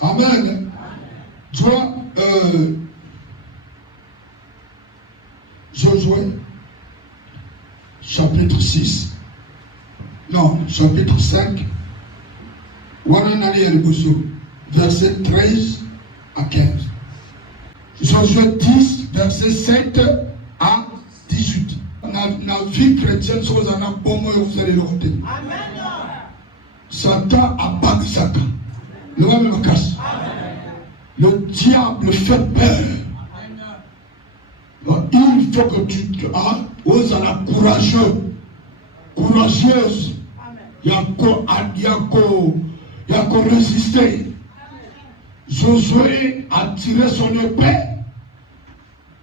Amen. Tu vois, Josué, chapitre 6, non, chapitre 5, verset 13 à 15. Josué 10, verset 7 à 18. La vie chrétienne, si vous en avez bon mot, vous allez le retenir. Satan a battu Satan. Le roi me casse. Le diable fait peur. Donc, il faut que tu oses la courageuse. Il y a qu'à résister. Josué a tiré son épée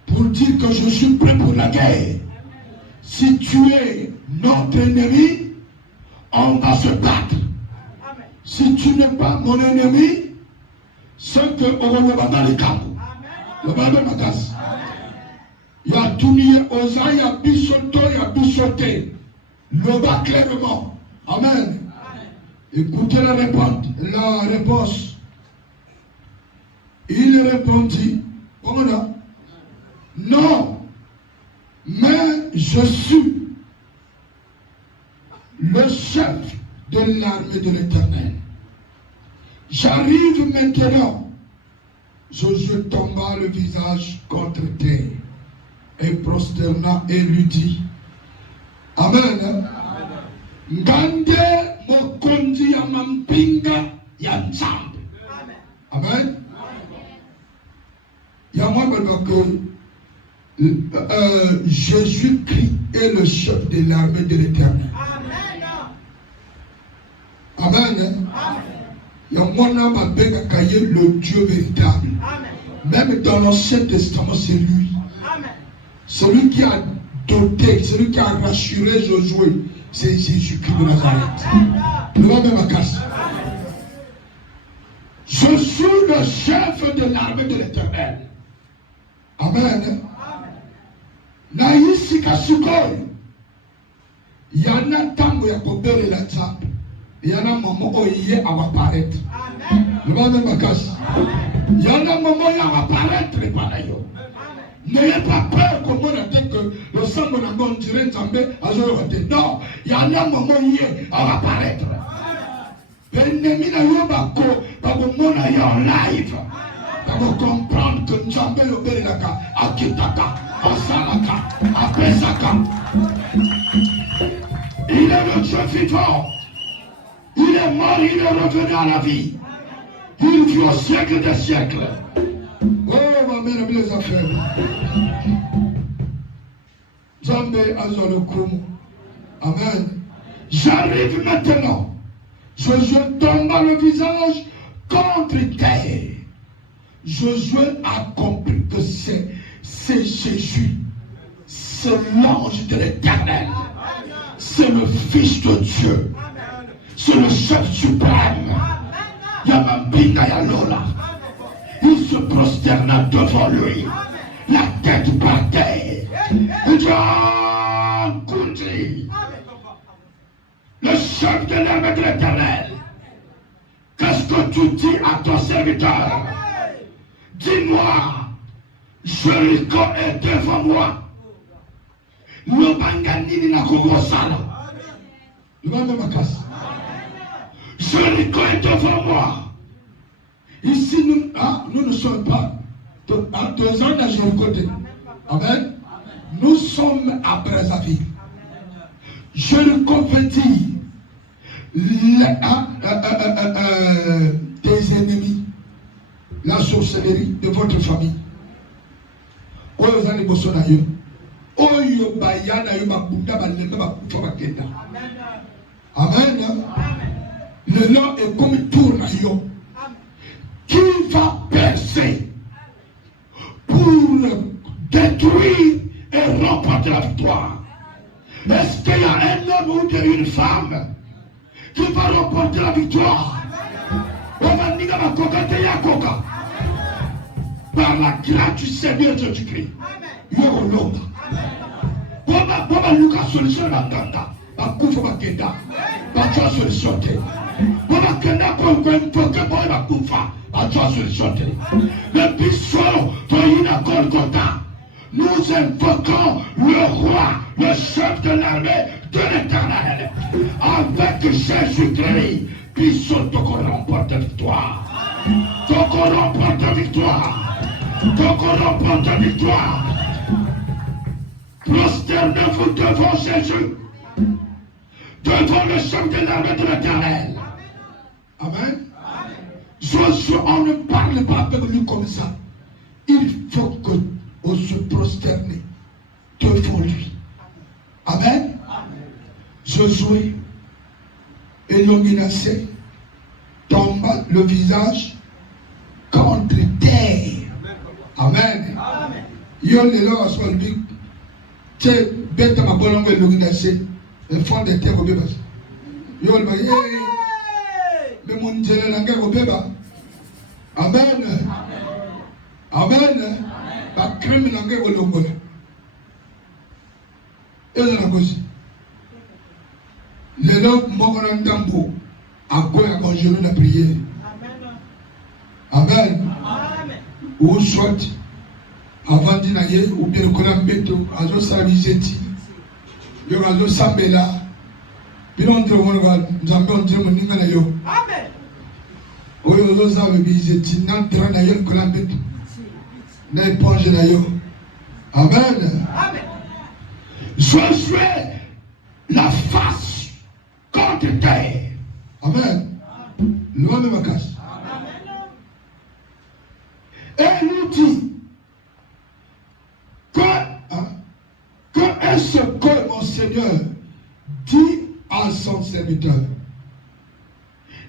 pour dire que je suis prêt pour la guerre. Si tu es notre ennemi, on va se battre. Si tu n'es pas mon ennemi, c'est qu'on ne va pas dans les camps. Le Bible me casse. Il y a tout lié aux ans, il y a bissoté. Le bas clairement. Amen. Écoutez la réponse. Il répondit, comment là? Non, mais je suis le chef de l'armée de l'Éternel. J'arrive maintenant. Josué tomba le visage contre terre et prosterna et lui dit, Amen. Ngande mokondi ya mampinga ya nzambe. Amen. Il y a moi que Jésus-Christ est le chef de l'armée de l'Éternel. Amen. Il y a moi le Dieu véritable. Même dans l'Ancien Testament, c'est lui. Celui qui a doté, celui qui a rassuré Josué, c'est Jésus-Christ de Nazareth. Le roi de ma casse. Je suis le chef de l'armée de l'Éternel. Amen. Naïsi Kasukoi. Il y en a tant où il y a coupé la table. Il y en a un moment où il y a à apparaître. Le roi de ma casse. Il y en a un moment où il y a à apparaître. N'ayez pas peur comme on a dit que le sang de la bonne dirait non, il y en a un moment où il y a à apparaître. L'ennemi n'a pas en live. Pour comprendre que nous avons le Belaka, Akitaka, Osalaka, Apesaka. Il est le Dieu vivant. Il est mort, il est revenu à la vie. Il vit au siècle des siècles. Oh, ma mère, les affaires. Zambé Azolokum. Amen. J'arrive maintenant. Josué tombe le visage contre terre. Josué a compris que c'est Jésus. C'est l'ange de l'Éternel. C'est le Fils de Dieu. C'est le chef suprême. Yamambinga Yalola. Il se prosterna devant lui, la tête par terre. John Kundi, le chef de l'armée de l'Éternel. Qu'est-ce que tu dis à ton serviteur? Dis-moi, Jéricho est devant moi. Le Banganini n'a qu'au sala. Jéricho est devant moi. Ici, nous ne sommes pas deux ans à Jéricho. Amen. Nous sommes à Brazzaville. Jéricho veut dire des ennemis. La sorcellerie de votre famille. Amen. Le nom est comme tourne. Qui va percer pour détruire et remporter la victoire? Est-ce qu'il y a un homme ou une femme qui va remporter la victoire? Par la grâce du Seigneur Jésus-Christ. Solution Pour que n'importe quoi que moi va pouvoir, à toi solution. Le bisson, Toyina Golgotha. Nous invoquons le roi, le chef de l'armée de l'Éternel. Avec Jésus-Christ, puissons te remporte victoire. Te remporte victoire. Te remporte victoire. Prosternez-vous devant Jésus, devant le chef de l'armée de l'Éternel. Amen. Josué, on ne parle pas avec lui comme ça. Il faut qu'on se prosterne devant lui. Amen. Josué, illuminé, tomba le visage contre terre. Amen. Yon le leur a lui. C'est bête à ma bonne illuminé, le fond de terre au bébé. Yon le voyait. Mais mon Dieu n'a au bébé. Amen. Amen. La crème n'a pas au longo. Et la cause. Les gens m'ont dambo. À quoi à manger la prière. Amen. Ou soit avant d'inailler ou bien le colambeto, à zo savizeti. Yo à zo sambela. Puis on dit on zambe on dit mon ningana yo. Amen. Oyo zo savizeti n'entra na yo le colambeto. Na éponge na yo. Amen. Amen. Josué la face contre terre. Amen. Loin de ma casse. Et nous dit que est-ce que mon Seigneur dit à son serviteur?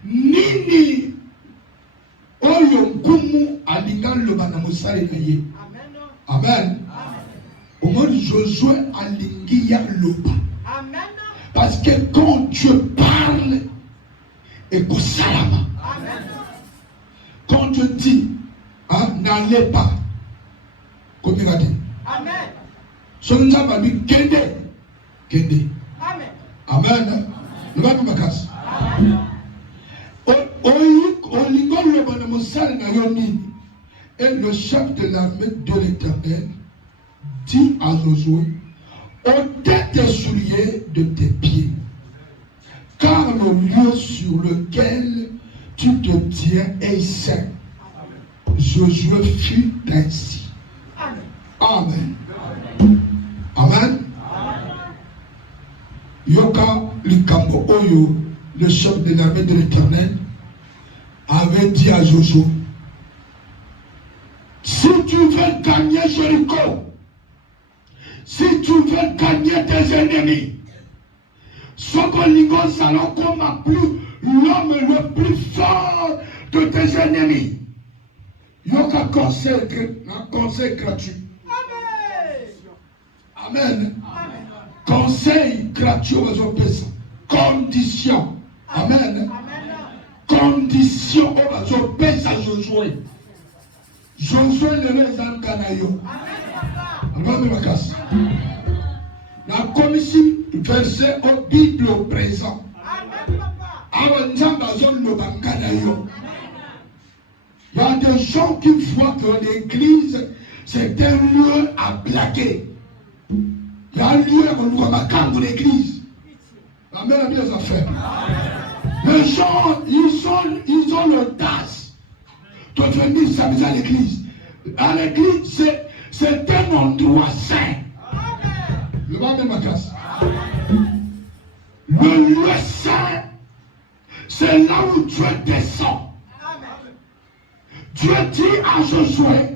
Nini oyonkumu alinga lobana mosale na ye. Amen. Au moins Josué alingi ya loba. Amen. Parce que quand Dieu parle, et que salama. Quand Dieu dit, n'allez pas. Comme il a dit. Amen. Son nom va dire Kende. Kende. Amen. Amen. Le va comme casse. Amen. Et le chef de l'armée de l'Éternel dit à Josué, ôte tes souliers de tes pieds, car le lieu sur lequel tu te tiens est saint. Josué fut ainsi. Amen. Amen. Yoka Likambo Oyo, le chef de l'armée de l'Éternel, avait dit à Josué, si tu veux gagner Jéricho, si tu veux gagner tes ennemis, Sokolingo Salon comme plus l'homme le plus fort de tes ennemis. Yoka conseil gratuit. Amen. Amen. Conseil gratuit aux opposants. Condition. Amen. Condition aux opposants à Josué. Josué ne les enganayo. Amen. La commission verset au Bible au présent. Il y a des gens qui voient que l'église c'est un lieu à blaguer. Il y a un lieu comme l'église. Amen à bien les affaires. Les gens, ils ont l'audace de venir s'amuser à l'église. À l'église, c'est un endroit saint. Le bas de ma casse. Le lieu saint, c'est là où Dieu descend. Dieu dit à Josué,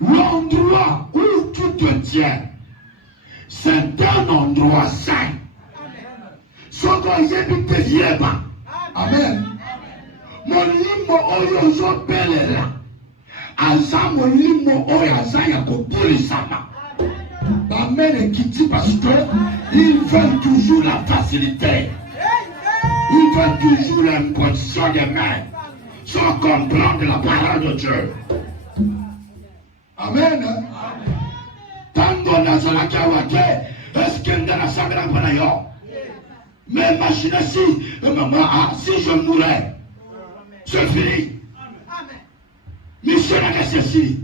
l'endroit où tu te tiens, c'est un endroit saint. Ce qu'on y habite yeba. Amen. Mon limo oyo pele là. Aza mon limo oyo aza yakopuli sama. Amen et qui dit parce que ils veulent toujours la facilité. Ils veulent toujours l'imposition des mains sans comprendre la parole de Dieu. Amen. Tango na zola kawake, est-ce qu'il y a la samira pour yo? Mais imaginez si je mourais, c'est fini. Mission à ceci.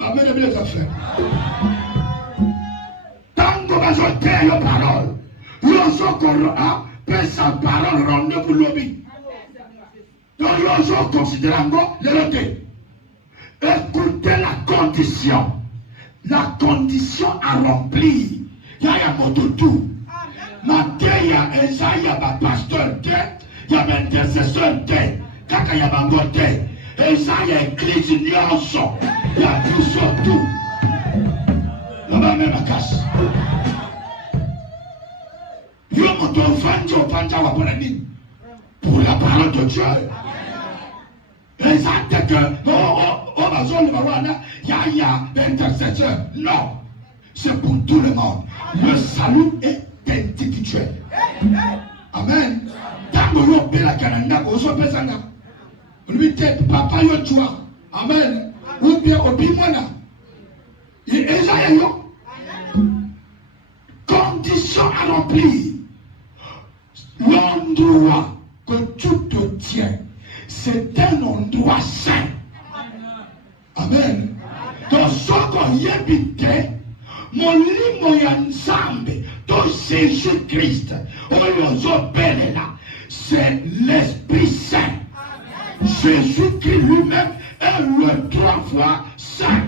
Amen, mes affaires. Tant que vous avez la parole, vous avez sa parole rendez-vous lobby. Donc, vous avez considéré le noter. Écoutez la condition. La condition à remplir. Il y a un mot de tout. Il y a un pasteur, il y a un intercesseur, il y a un côté. Et ça, il y a église, il y a tout surtout. Là-bas, même à casse. Il y a mon pour la parole de Dieu. Et ça, c'est que, il y a intercesseur. Non, c'est pour tout le monde. Le salut est individuel. Amen. Tant que vous avez la Canada, vous avez besoin. Lui dit, papa, yo joie. Amen. Ou bien, obimona. Et ça, yo. Condition à remplir. L'endroit que tu te tiens, c'est un endroit saint. Amen. Donc, ce qu'on y habite, mon lit, mon ensemble, dans Jésus-Christ, c'est l'Esprit Saint. Jésus-Christ lui-même est le 3 fois saint.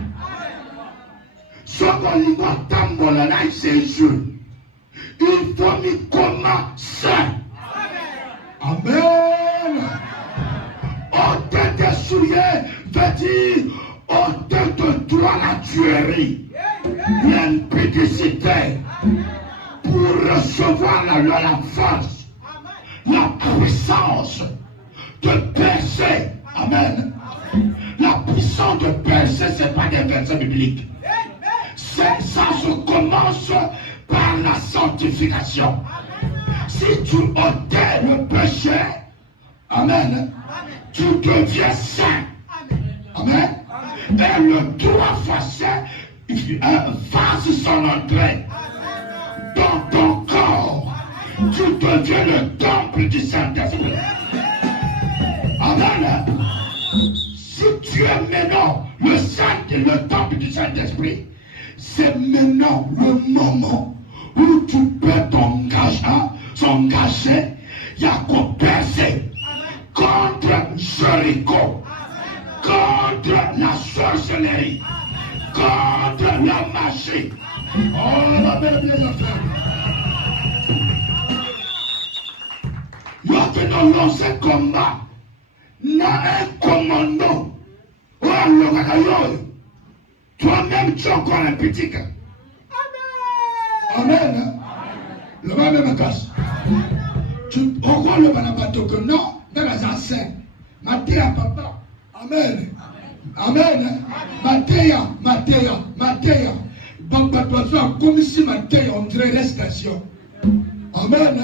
Ce qu'on y voit dans c'est Jésus. Il faut m'y comment saint. Amen. Ôte des souliers, veut dire ôte de toi la tuerie, l'impudicité, pour recevoir la force, la puissance de percer. Amen. La puissance de percer, ce n'est pas des versets bibliques. Ça se commence par la sanctification. Si tu ôtais le péché, amen, tu deviens saint. Amen. Et le 3 fois saint fasse son entrée dans ton corps. Tu deviens le temple du Saint-Esprit. Amen. Si tu es maintenant le temple du Saint-Esprit, c'est maintenant le moment où tu peux s'engager, il y a qu'à percer contre Jéricho, contre la sorcellerie, contre la magie. Oh, la belle bien affaire. Il y a que dans l'ancien combat, il y a un commando. Toi-même, tu es encore un petit gars. Amen. Le même casse. Tu encore le banabato que non, dans la scène. Matéa, papa. Amen. Amen. Matéa. Papa, comme si Matéa, on dirait restation. Amen.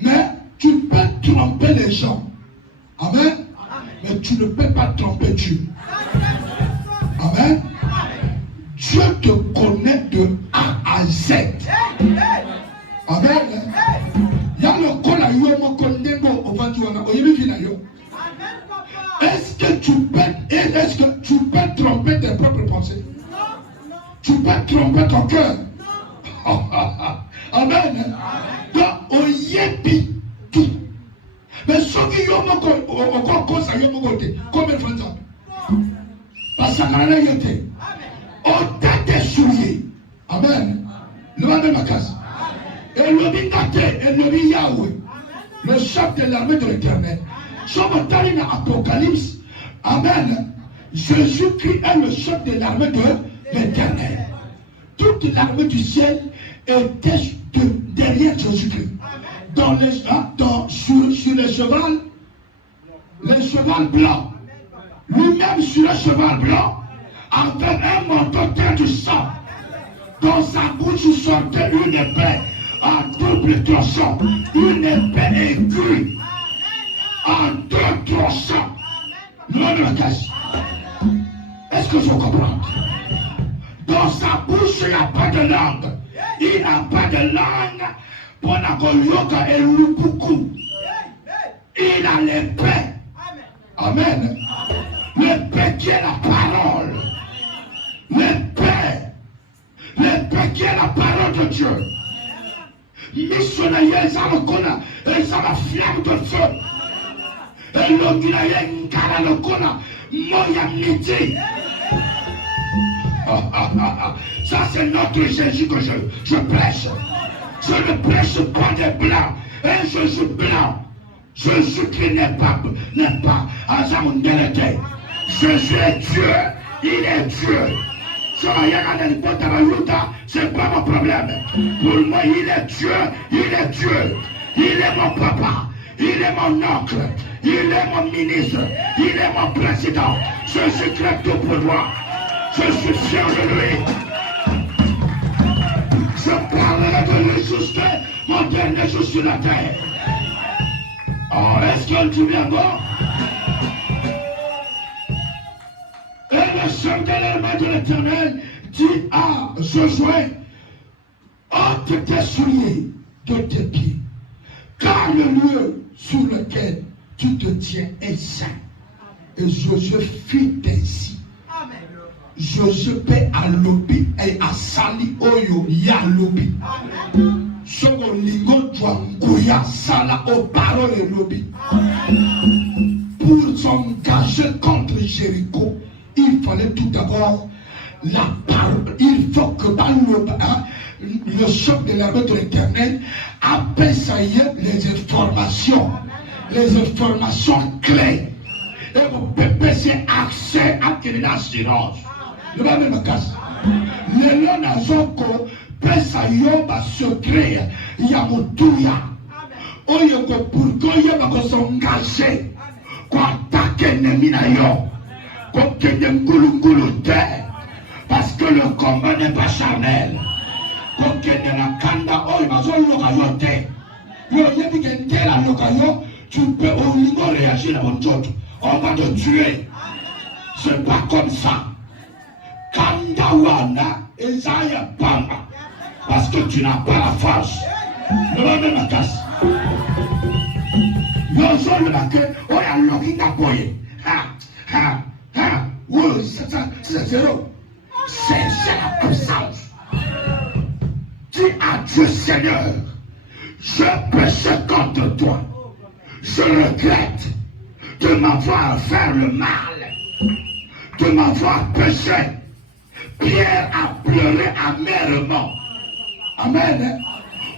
Mais tu peux tromper les gens. Amen. Mais tu ne peux pas tromper Dieu. Amen. Dieu te connaît de A à Z. Amen. Il y a le col à Yomo Kondego au Vantuana, au Yimifinayo. Est-ce que tu peux tromper tes propres pensées? Tu peux tromper ton cœur. Amen. Donc, au Yépi tout. Mais ce qui Yomo Kondego, combien de fois? Parce que ça n'a été. Ôte tes souliers. Amen. Le même de ma case. Et le Bindate, et le Yahweh, le chef de l'armée de l'Éternel. Sommes dans l'Apocalypse. Amen. Jésus-Christ est le chef de l'armée de l'Éternel. Toute l'armée du ciel était derrière Jésus-Christ. Sur les chevals blancs. Lui-même sur le cheval blanc, avec un manteau teint du sang. Dans sa bouche sortait une épée en double tranchant, une épée aiguë en 2 tranchants. Est-ce que je comprends? Dans sa bouche, il n'y a pas de langue. Il n'a pas de langue Il a l'épée. Amen. L'épée qui est la parole. L'épée qui est la parole de Dieu. Missionnaire, ils ont la flamme de feu. Et l'ongulaye, ça c'est notre Jésus que je prêche. Je ne prêche pas des blancs. Un Jésus blanc. Jésus qui n'est pas Azamundelete. Jésus est Dieu. Il est Dieu. C'est pas mon problème. Pour moi, il est Dieu. Il est Dieu. Il est mon papa. Il est mon oncle. Il est mon ministre. Il est mon président. Je suis très tout pour moi. Je suis fier de lui. Je parlerai de lui jusqu'à mon dernier jour sur la terre. Oh, est-ce que tu viens bon? Et le chef de l'armée de l'Éternel dit à Josué, ôte tes souliers de tes pieds, car le lieu sur lequel tu te tiens est saint. Et Josué fit ainsi. Josué paie à l'obi et à sali oyo ya l'obi. Sogo lingo dwanguya sala au parole et l'obi. Pour s'engager contre Jéricho, il fallait tout d'abord la parole. Il faut que le chef de l'armée de l'Éternel appelle ça les informations clés. Et vous pouvez passer accès à une assurance. Le même casse. Le nom d'Azoko, pesa yoba secret, yamutuya. Oyoko pour qu'on y ait s'engager, qu'on attaque l'ennemi na yo, qu'on tienne ngulu terre, parce que le combat n'est pas charnel. Qu'on tienne la kanda, oh, il m'a dit lokayote. Yo yebi kente la lokayo, tu peux au niveau réagir à mon job. On va te tuer. C'est pas comme ça. Kandawana, Esaïa Pamba. Parce que tu n'as pas la force. Le même ma casse. Yozo le maquet, oh y'a l'ogi d'aboye. Oui, c'est zéro. C'est la puissance. Dis à Dieu Seigneur, je péché contre toi. Je regrette de m'avoir fait le mal, de m'avoir péché. Pierre a pleuré amèrement. Amen.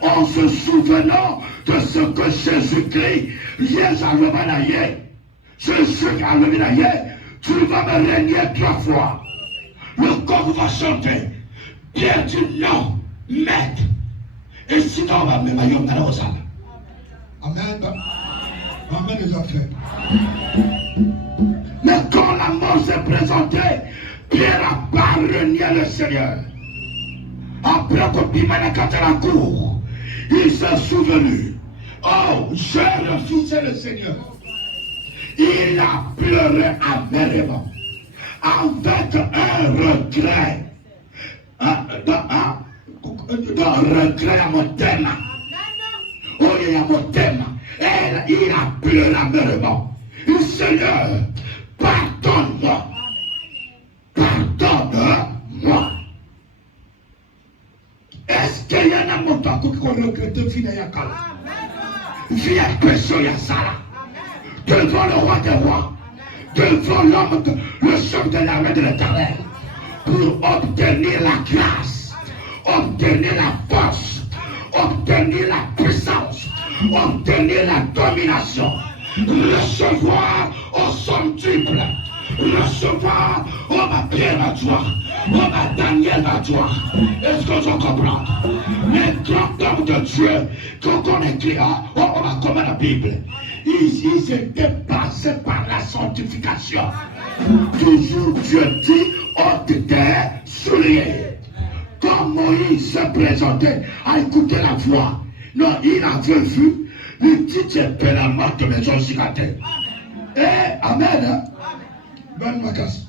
En se souvenant de ce que Jésus-Christ, Jésus a levé, tu vas me régner 3 fois. Le corps va chanter. Pierre dit non, maître. Et sinon, on va me mailler dans la rosade. Amen. Amen les affaires. Mais quand la mort s'est présentée, Pierre a pas renié le Seigneur. Après que Pimana a la cour, il s'est souvenu. Oh, j'ai refusé le Seigneur. Il a pleuré amèrement. Avec un regret. Un regret à mon thème. Oh, il y a mon thème. Il a pleuré amèrement. Seigneur, pardonne-moi. Pardonne-moi. Est-ce qu'il y en a mon temps qui regrette de finir à Kala? Viens pécher à Sala. Devant le roi des rois. Devant l'homme, le chef de l'armée de l'Éternel. Pour obtenir la grâce. Obtenir la force. Obtenir la puissance. Obtenir la domination. Recevoir au centuple. Recevoir, oh ma Pierre va toi, oh ma Daniel va toi. Est-ce que tu comprends? Les grands hommes de Dieu, quand on écrit, on va comme la Bible, ils étaient passés par la sanctification. Toujours Dieu dit, ôte tes souliers. Quand Moïse se présentait à écouter la voix, non, il avait vu, il dit, c'est pénalement de maison cicatée. Eh, amen. Ben Makas.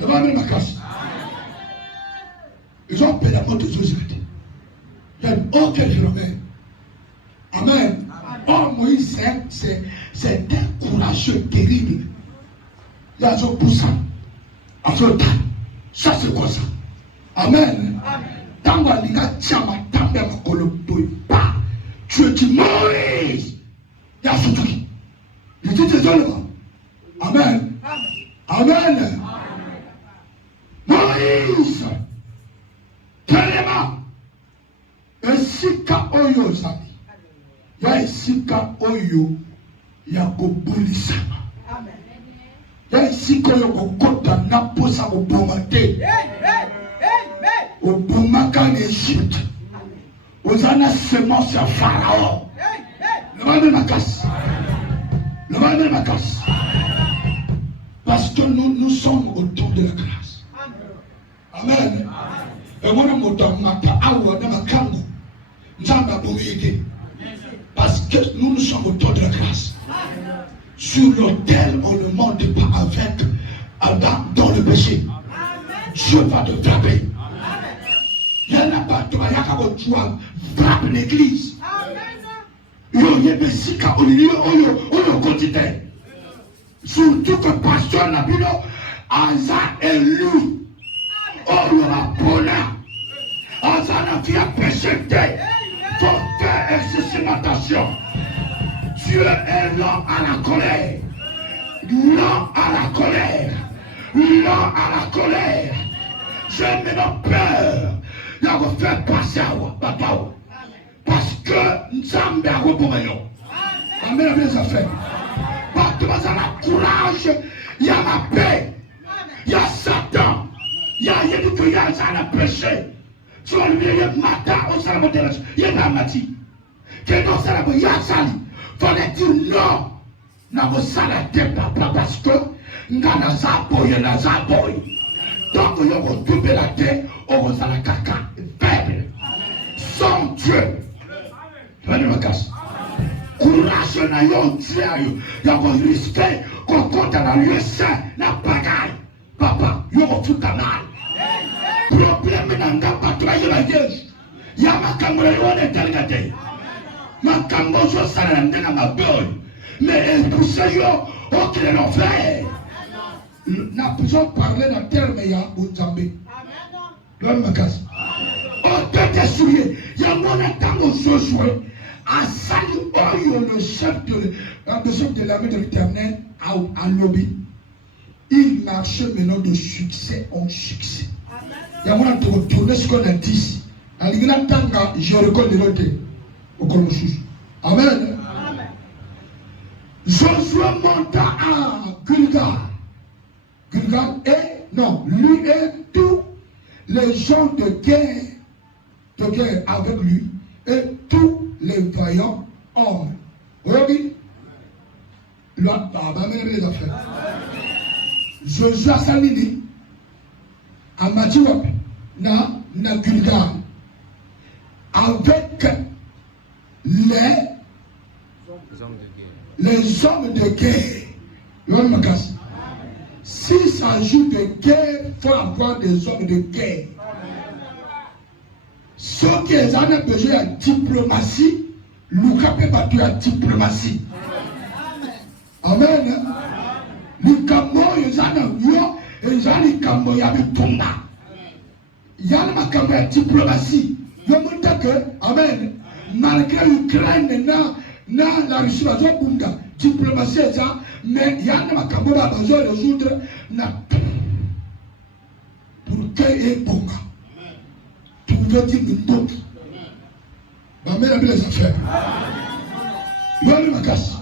Le Ben Makas. Ils ont appelé la mort de Josué. Il y a aucun phénomène. Amen. Oh, Moïse, c'est un courageux terrible. Il y a un poussant. Ça, c'est quoi ça? Amen. Tant que les gars, tu dis Moïse. Il y a surtout qui? Il dit désolé. Amen. Amen. Moïse. Tellement. Et si ka oyo zami. Ya si ka oyo ya kobulisa. Amen. Ya si ka oyo kokota na posa kobomate. Obomaka n'Égypte. Ozana semence à Pharaon. Le mal de ma casse. Le mal de ma casse. Parce que nous sommes autour de la grâce. Amen. Et moi, parce que nous sommes autour de la grâce. Sur l'autel, on ne monte pas avec Adam dans le péché. Dieu va te frapper. Il y en a pas de frappe l'église. Surtout que pasteur Nabino a élu. Oh, la bonheur. Asa n'a fait péché. Faut faire expérimentation. Dieu est lent à la colère. Lent à la colère. Lent à la colère. J'ai maintenant peur. Il va faire passer à papa. Parce que nous sommes bien repognés. Amen, amen, ça fait. Parce que nous avons le courage. Il y a la paix. Il y a Satan. Il y a un péché. Sur le milieu de matin, au salon de l'âge, il y a un mati. Que dans le salon, il y a un sali. Il fallait dire non. N'a pas salé papa parce que nous avons un zaboy. Donc, nous avons doublé la terre, on va la caca faible. Sans Dieu. Venez me casser. Courage na yon Dieu. Il y a un risque qu'on compte dans le lieu saint, la bagaille. Papa, il y a un tout canal. Problème n'a pas travaillé la Vierge. Il y a ma caméra, on est délégaté. Ma caméra, je suis dans ma bolle. Mais pour ça, on crée l'enfer. N'a besoin de parler dans le terme, il y a un Zambé. L'homme me casse. On peut t'essuyer. Il y a mon temps où je jouais. À Salut, le chef de l'armée de l'Éternel, à Lobby, il marchait maintenant de succès en succès. Il y a moins de retourner ce qu'on a dit. À l'Ignat Tanga, je reconnais le noté. Au Colossus. Amen. Josué monta à Gilgal. Gilgal et, non, lui et tous les gens de guerre avec lui, et tous les vaillants hommes. Vous voyez? Là, les affaires. Josué Salini. À Matiwap, na Gilgal, avec les hommes de guerre. S'il s'agit de guerre, il faut avoir des hommes de guerre. Ceux qui ont besoin de diplomatie, Lucas peut battre la diplomatie. Amen. Lucas, ils ont ils ont les Cambo, il y a des tombas. Il y a la diplomatie. Il y a que, amen, malgré l'Ukraine, la Russie va faire bunda. Diplomatie, mais il y a la Cambo, va besoin de résoudre pour qu'il y ait bonga. Trouver des d'autres. Ma mère a mis les affaires. Il y a le casse.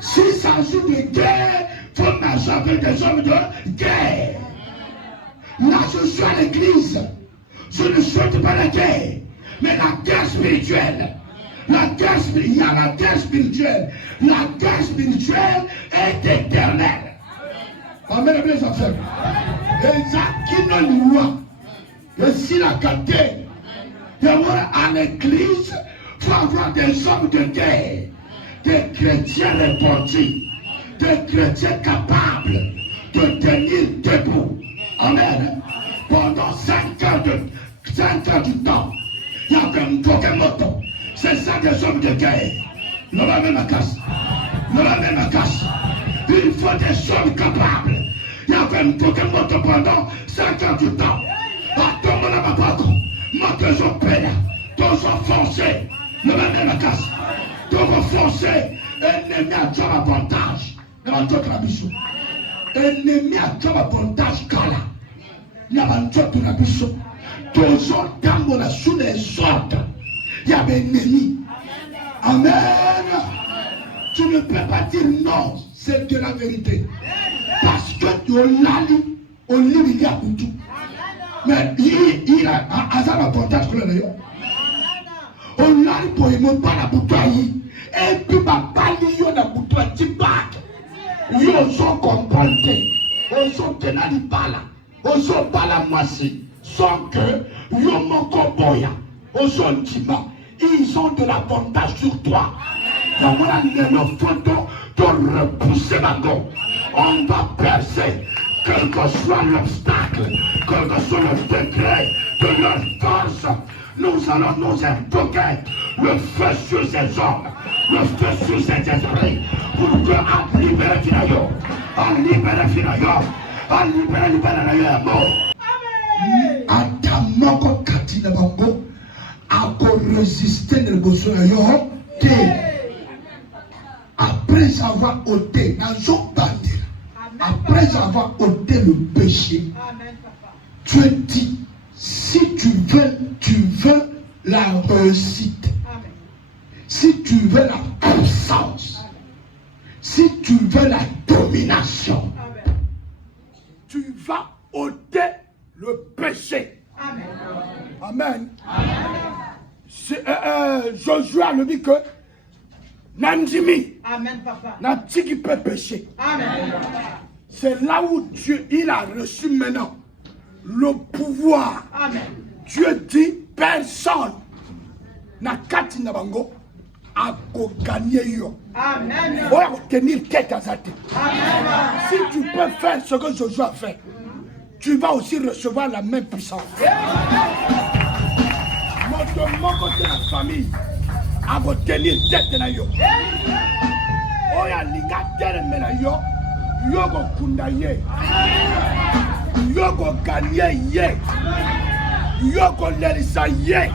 S'il s'agit de guerre, il faut marcher avec des hommes de guerre. Là, je suis à l'église. Je ne souhaite pas la guerre, mais la guerre spirituelle. La guerre spirituelle, il y a la guerre spirituelle. La guerre spirituelle est éternelle. Amen, les affaires. Et ça qui ne loi. Et si la qualité, à l'église, il faut avoir des hommes de guerre. Des chrétiens répandus, des chrétiens capables de tenir debout. Amen. Pendant 5 heures du temps, il y avait un Pokémon. C'est ça des hommes de guerre. Le même la casse. Le même la casse. Il faut des hommes capables. Il y avait un Pokémon pendant 5 ans du temps. Attends, la mapaco. Moi que je peine. Tous foncés. Le même la casse. Tous foncés. Ennemi a déjà avantage. Ennemi a déjà avantage. Kala. Il y a un job de la bichon. Toujours dans la sous les ordres. Il y a un ennemi. Amen. Tu ne peux pas dire non, c'est de la vérité. Parce que on lit il y a tout. Mais il a un avantage que le on a pour y monter la bouteille. Et puis ma palio la bouteille tu bats. Ils sont comprenés. Ils sont tenus par là. Ils sont pas la moitié. Sans que ils m'ont comboya. Ils sont timats. Ils ont de l'avantage sur toi. Donc on a une photo de repousser ma go. On va percer, quel que soit l'obstacle, quel que soit le degré de leur force. Nous allons nous invoquer le feu sur ces hommes, le feu sur ces esprits, pour que à libérer Finayo, à libérer Finayo, à libérer Finayo. Atamoko katina bango. Pour résister les besoins après avoir ôté après avoir ôté le péché, tu es dit si tu veux la réussite, si tu veux la puissance, si tu veux la domination, tu vas ôter le péché. Amen. Amen. Josué a dit que Nandimi n'a pas qui peut pécher. C'est là où Dieu il a reçu maintenant le pouvoir. Amen. Dieu dit personne n'a qu'à Tinabango à gagner yo. Amen. On va tenir tête à sa tête. Si tu peux faire ce que Josué a fait, tu vas aussi recevoir la même puissance. De mon côté, la famille, à vous tenir tête na yo. Oya linga tere mena yo, yo go kunda ye, yo go gagner ye, yo go lelisa ye.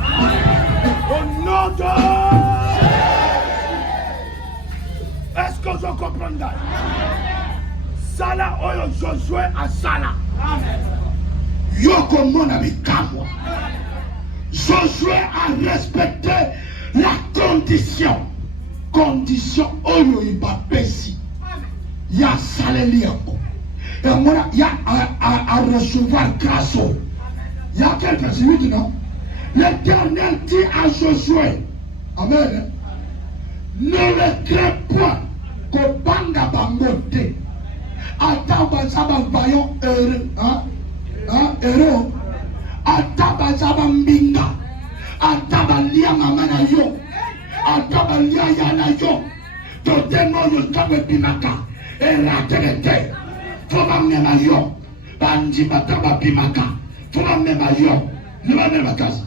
Au nom de... Est-ce que je comprends ça? Sala oyo Josué à Sala. Yo comme mon ami Kamwa. Josué a respecté la condition oyo iba pesi ya saleliako et moi il y a à recevoir grâce. Il y a quelques minutes non, l'Éternel dit à Josué, amen, ne regrette point que banga bangote atabazaba vaillant héros atabazaba mbinga atabalia mama na yo atabalia ya na yo toteno yo tabe bimaka eraterete foma mema yo bandi bataba bimaka foma mema yo leba mema kasi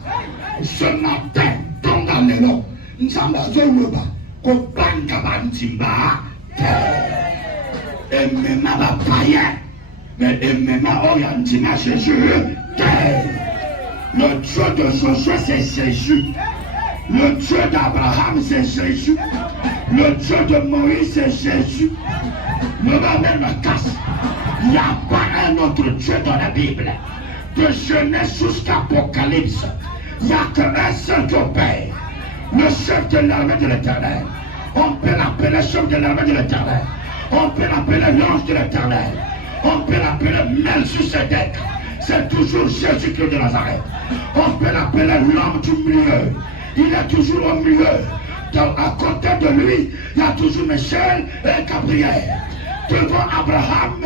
ce matin tonga lelo nzamba zo loba ko banga bantimba et mema ba paye mais et mema orientima Jésus. Le Dieu de Josué, c'est Jésus. Le Dieu d'Abraham, c'est Jésus. Le Dieu de Moïse, c'est Jésus. Ne va même casse. Il n'y a pas un autre Dieu dans la Bible. De Genèse jusqu'à Apocalypse, il n'y a qu'un seul Père. Le chef de l'armée de l'Éternel. On peut l'appeler chef de l'armée de l'Éternel. On peut l'appeler l'ange de l'Éternel. On peut l'appeler Melchisedec. C'est toujours Jésus-Christ de Nazareth. On peut l'appeler l'homme du milieu. Il est toujours au milieu. À côté de lui, il y a toujours Michel et Gabriel. Devant Abraham,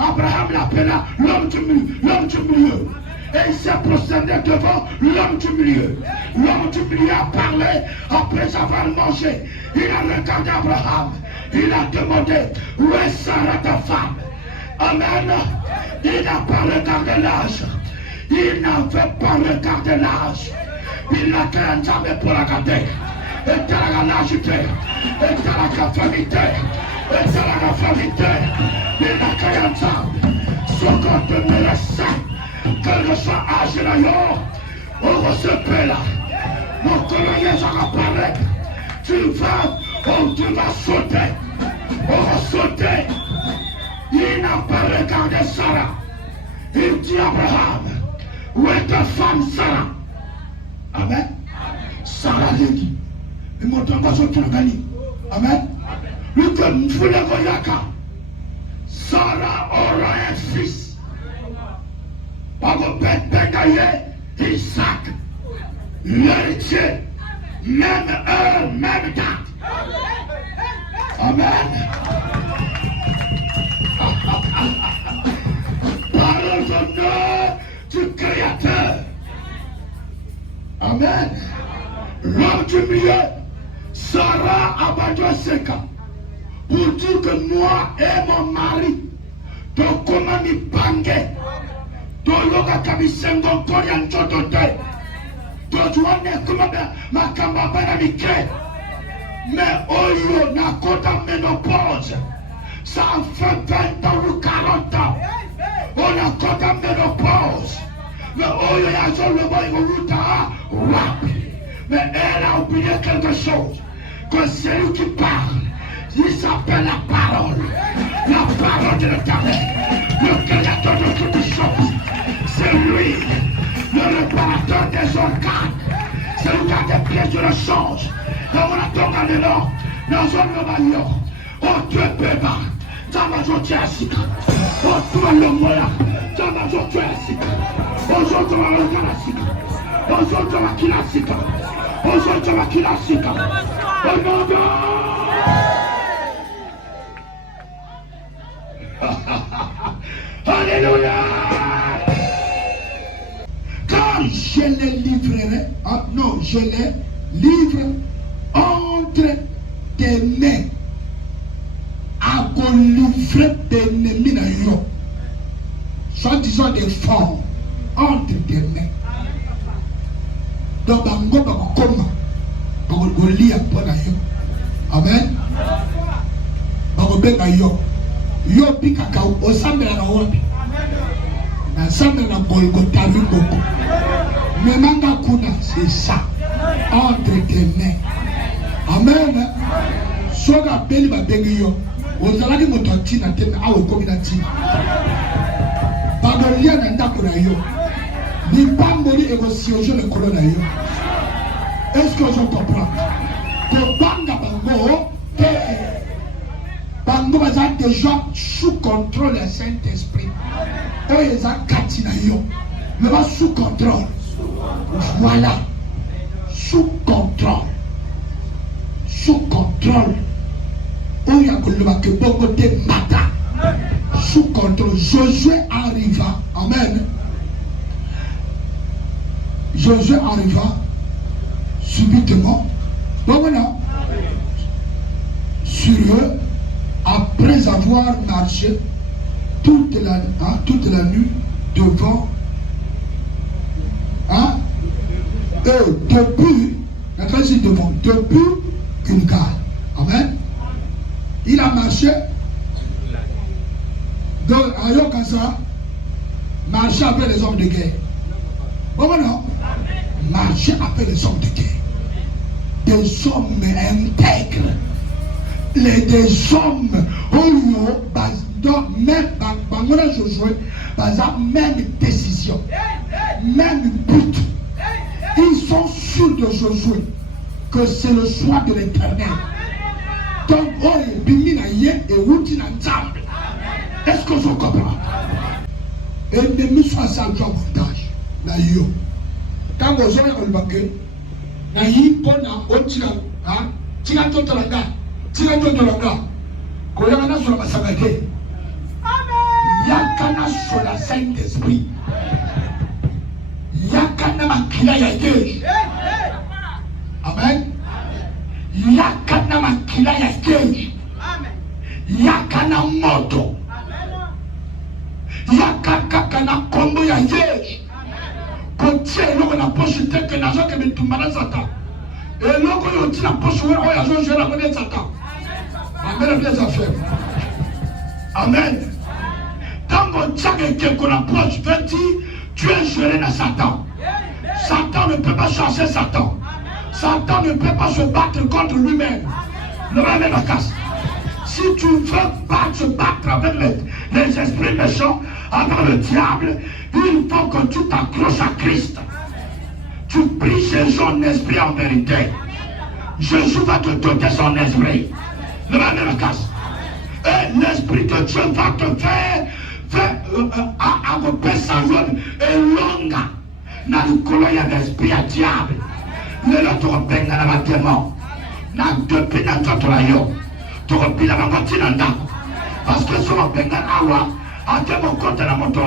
Abraham l'appela l'homme du milieu. Et il s'est prosterné devant l'homme du milieu. L'homme du milieu a parlé après avoir mangé. Il a regardé Abraham. Il a demandé, où est Sarah ta femme? Amen. Il n'a pas regardé l'âge. Il n'avait pas regardé l'âge. Binaka Nzambe pour la gade. Et la lâcheté. Et la cafamité. Et la famité. Binaka Nzambe. Soko de Melessa. Quel que soit âge là, on va se là. Mon colonel va apparaître. Tu vas sauter. On va sauter. Il n'a pas regardé Sarah. Il dit à Abraham, où est ta femme Sarah? Amen. Sarah dit, il m'a dit, on va gagner. Amen. Lui que nous voulons Goyaka. Sarah aura un fils. Par le père Bégaye, Isaac. L'héritier. Même heure, même date. Amen. Parole d'honneur du Créateur. Amen. L'homme du milieu, Sarah Abadou Seka, pour dire que moi et mon mari, donc comment nous banguer, donc l'on a comme sengon Korean Chotote, donc on est comme ma campagne amicale, mais Oyo n'a qu'au ménopause. Ça fait 20 ans ou 40 ans. On a condamné ménopause. Mais oh, il y a sur le boy, mais elle a oublié quelque chose. Que c'est lui qui parle. Il s'appelle la parole. La parole de l'Éternel. Le créateur de toutes choses. C'est lui, le réparateur des organes. C'est lui qui a des pièces de rechange. Et on a tout gagné là. Dans un maillot. Oh Dieu, bébé. Tama zote asika. Otua lomoya. Tama zote asika. Ozote wa lokana sika. Ozote wa kila sika. Ozote wa kila sika. Onoga. Alléluia. Quand je les livrerai, non, je les livre entre tes mains. À livrer des ennemis na yo, soit disant des formes entre tes mains. Donc bango bakoma bango lia pona yo. Amen. Bango benga yo bika ka osambela na wopi. Na sambela na Golgotha boko. Memanga kuna c'est ça entre tes mains. Amen. Soga beli ba bengi yo. Ozalaki moto ntina tena awo komi na ntina. Bagolia na ndako na yo. Libamboli égociation le colon na yo. Est-ce que je comprends? Kobanga bango, bango baza déjà sous contrôle du Saint-Esprit. Oyo eza kati na yo. Mais ba sous contrôle. Voilà. Sous contrôle. Sous contrôle. Il y a que beaucoup de matin sous contrôle. Josué arriva. Amen. Josué arriva subitement. Bon voilà. Sur eux, après avoir marché toute la nuit devant. Et depuis Gilgal. Amen. Il a marché. Donc, à Yokasa, marcher après les hommes de guerre. Bon, non? Marcher après les hommes de guerre. Des hommes intègres. Des hommes, même Josué, même décision, même but. Ils sont sûrs de Josué que c'est le choix de l'Éternel. Donc, est-ce que je comprends? Ennemi soit ça le avantage. Quand vous avez un baguette, na yi pona otira ha tira totolanga ko yana sur la sabate. Amen. Yakana sur la Saint-Esprit. Yakana makila ya Yesu. Amen. Yakana makila ya Yesu. Amen. Yakana moto. Amen. Yakaka kana kombo ya Yesu. Amen. Kotie lo na poche poche te que l'argent que me tombera Satan. Et non, quand on tire la poche, on a joué la monnaie de Satan. Amen, les affaires. Amen. Tant qu'on tient quelqu'un qu'on approche, veut dire, tu es géré dans Satan. Satan ne peut pas chasser Satan. Satan ne peut pas se battre contre lui-même. Le même est la casse. Si tu veux se battre avec les esprits méchants, avec le diable, il faut que tu t'accroches à Christ. Tu pries chez son esprit en vérité. Jésus va te donner son esprit. Le même est la casse. Et l'esprit de Dieu va te faire agopé sa zone et longa. Dans le colloque d'esprit à diable. Le loto benga na battement. Na depuis na totola yo. Tu repis la bangoti nanda. Parce que sur benga awa, a te mon compte na moto,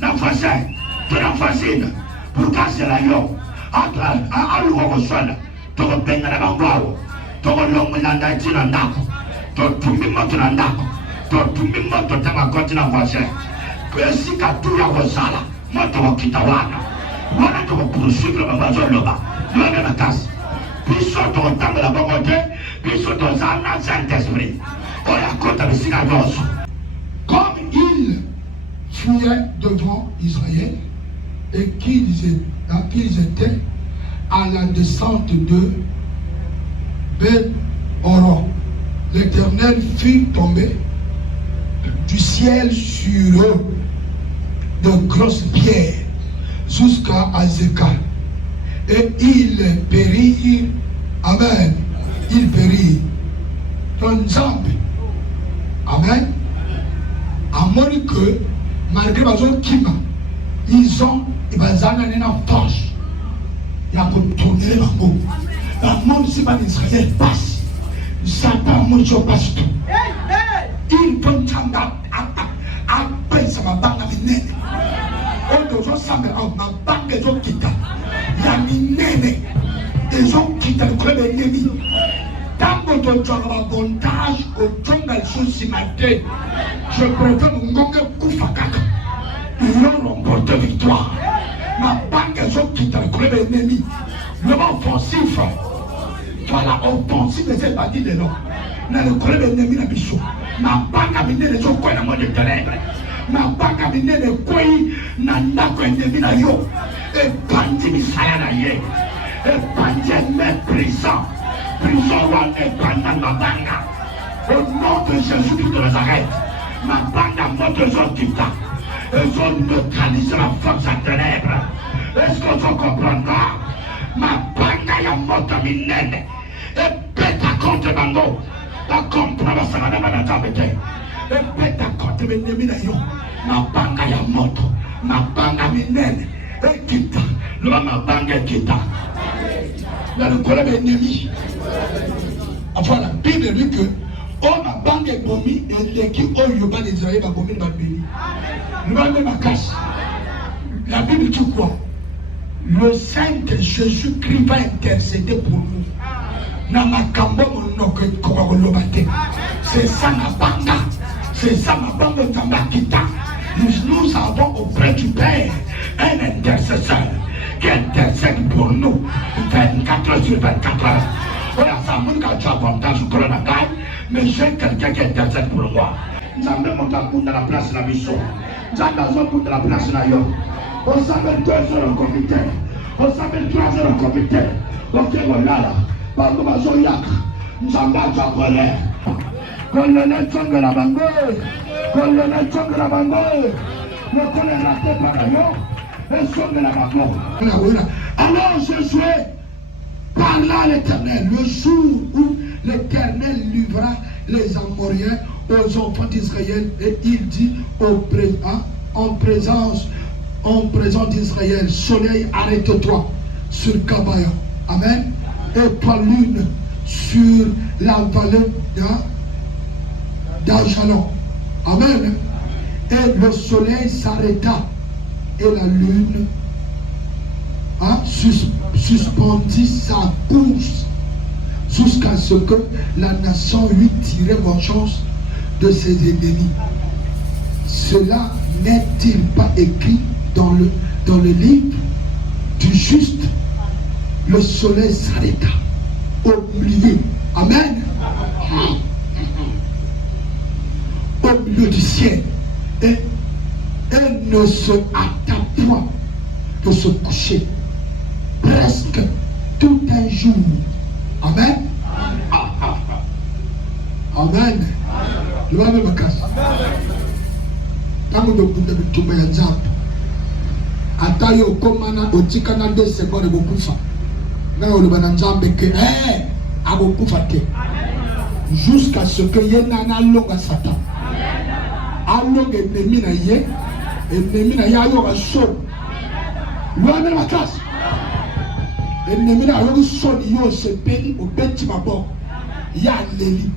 na voisin, tu na voisine. Pour casser la yo. A l'ouo koshona. Tu benga na bangwao. Tu longa nanda tinanda. Tu tumi moto nanda. Tu tumi moto tanga konti na voisin. Si ka tu ya wazala, moto kitawana. Wana tu poursuivre ma voisin là-bas. Même la casse. Puis sur ton temps de la bonté, puis sur ton Saint-Esprit. On a compté le Sinados. Comme ils fuyaient devant Israël et qu'ils étaient à la descente de Ben-Horon, l'Éternel fit tomber du ciel sur eux de grosses pierres jusqu'à Azekah. Et il périt. Amen. Il périt. Ton Zambé. Amen. À moins que, malgré ma zone Kima, ils ont une force. Il y a pour tourner le monde. Le monde, c'est pas l'Israël passe. Satan, mon Dieu, passe tout. Il peut à peine ça m'a banque à mes nègres. On doit s'en faire ma banque de gens qui il y a mis nègres. Des gens qui t'ont créé des ennemis. Tant que tu as un avantage au jungle sous matin, je préfère mon gongue Koufakaka. Ils ont remporté victoire. Ma banque des gens qui t'ont créé des ennemis. Le mot offensif. Voilà, offensif, c'est pas dit de nom. Dans le créé des ennemis, la bichou. Ma banque a mis les gens qui ont le monde de ténèbres. Ma banque a mis les couilles, n'a pas ennemi na yo. Et bandit misaya na ye. Et bandit méprisant. Prison roi et bandit ma banga. Au nom de Jésus-Christ de Nazareth. Ma banga montre son dictat. Ils ont neutralisé la force à ténèbres. Est-ce que tu comprends? Ma banga ya moto minene. Et pète contre bango. La comprendre ça na na tabete. Et pète contre l'ennemi na yo. Ma banga ya moto. Ma banga minene. Et quitte. Ma banga quitte. Dans le collègue ennemi. Enfin, la Bible dit que oh ma banga est bomi et l'équipe oh yoba d'Israël va bomi va béni. Nous allons même à casse. La Bible dit quoi? Le Saint Jésus-Christ va intercéder pour nous. C'est ça ma banga. C'est ça ma banga Tambakita. Nous avons auprès du Père un intercesseur qui intercède pour nous 24 heures sur 24 heures. Voilà, ça montre que tu as avantage sur le Coronavirus, mais j'ai quelqu'un qui intercède pour moi. Nous avons monté dans la place de la mission. Nous avons monté dans la place de la York. On s'appelle 2 heures au comité. On s'appelle 3 heures au comité. Ok, voilà. Par contre, nous avons colère. Colonel Tchonga la bango. Colonel Tchonga la bango. Le colonel raté par la York. Et Tchonga la bango. Alors Josué parla à l'Éternel le jour où l'Éternel livra les Amoriens aux enfants d'Israël et il dit en présence d'Israël, soleil, arrête-toi sur Kabaya. Amen. Et toi lune sur la vallée d'Ajalon. Amen. Et le soleil s'arrêta et la lune suspendit sa course jusqu'à ce que la nation lui tirait vengeance de ses ennemis. Cela n'est-il pas écrit dans le livre du juste, le soleil s'arrêta au milieu. Amen. Au milieu du ciel. Et elle ne se hâta point de se coucher presque tout un jour. Amen. Amen. Le va me casse. Tant que vous avez tout mis en jambe. Atayo komana otikana 2 secondes bokufa. Na le bananjambe que abokufa te. Jusqu'à ce que yenana longa Satan. Alonga ennemi na ye, ennemi na ya yo so. Lo amena makasi. Ennemi na yo so ni yo se peli o beti maboko. Ya leli.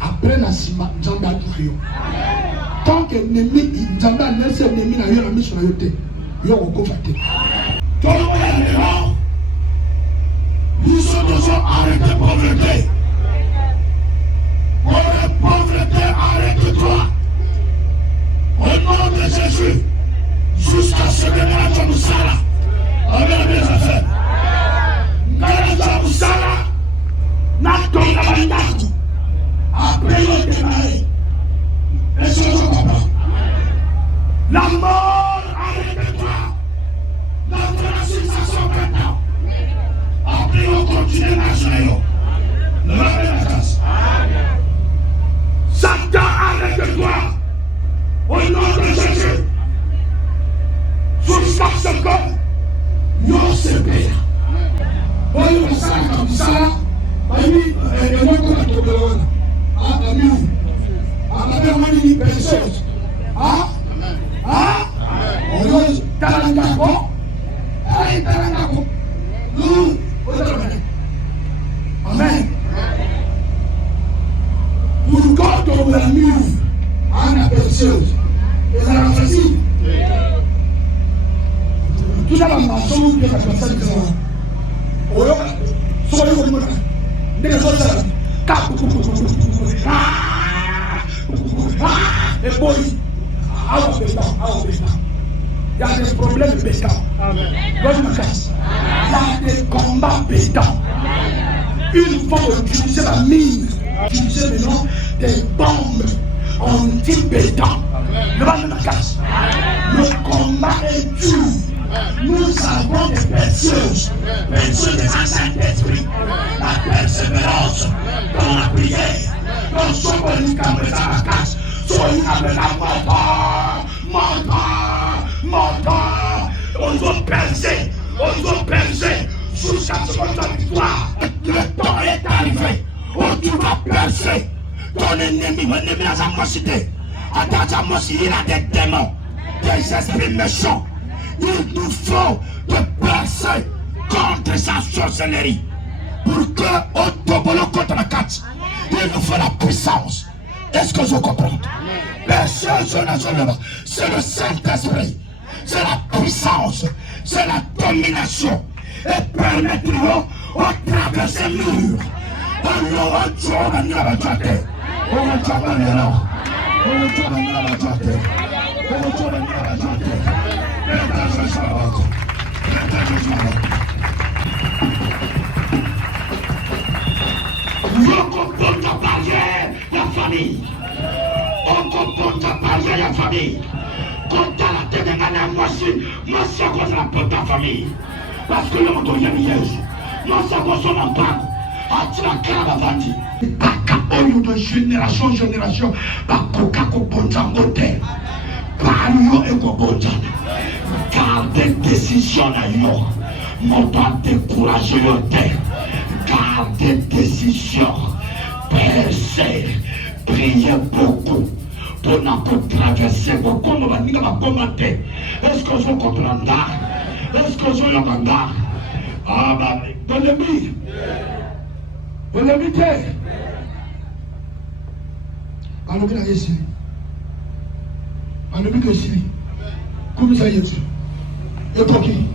Après la sima njamba atuyo. Tant que ennemi njamba nese ennemi na yo na miso na yo te. Yo okufa te. Nous sommes déjà arrêtés pauvreté. Pauvreté, arrête-toi. Au nom de Jésus, jusqu'à ce que Naraja Moussala, avec mes affaires, Naraja Moussala, Natonga Bandaku, après le démarré, et ce que papa, la mort, arrête-toi, notre civilisation maintenant, après on continue à gérer, le rêve de la casse. Satan, arrête-toi. Au nom de Jésus, jusqu'à ce que nous se payons. Oui, on s'en comme ça. Oui, et moi, comme tu veux. Ah, ami. Ah, ma mère m'a dit pécheuse. Ah, on dit talangako. Allez, talangako. Nous, amen. Pourquoi tu m'as mis à la pécheuse? Et ça va facile. Tout ça, la maçon, il y a la personne qui s'en va. Soyez au monde. Dès que ça, et boy, il y a des problèmes pétants. Il y a des combats pétants. Il faut utiliser la mine, utiliser maintenant des bombes anti-pétants. Le combat est dur. Nous avons des précieuses des anciens d'esprit, la persévérance dans la prière, dans son bon camp de la casse, soyez avec la mentor, on doit percer, jusqu'à ce qu'on a victoire. Le temps est arrivé, où tu vas percer ton ennemi, mon ennemi à sa cité. Attends, il a des démons, des esprits méchants. Il nous faut te percer contre sa sorcellerie. Pour que au tobolo contre la carte, il nous faut la puissance. Est-ce que je comprends? Percer, c'est le Saint-Esprit, c'est la puissance, c'est la domination. Et permettre-nous de traverser le mur. On compte ta barrière, la famille. On compte ta barrière, la famille. Quand tu as la tête d'un moi c'est à cause de la porte de ta famille. Parce que le monde est liège. Moi c'est à cause de mon bac. Tu la cave à vendre. De génération en génération, gardez décision à yo, mon pas décourager le terre, gardez décision, percez, priez beaucoup pour nous traverser beaucoup de commenter. Est-ce que je comprends? Est-ce que je comprends? Ah bah, de l'ennemi, alors que la Jésus, alors que Jésus, comme ça Jésus, et pour qui?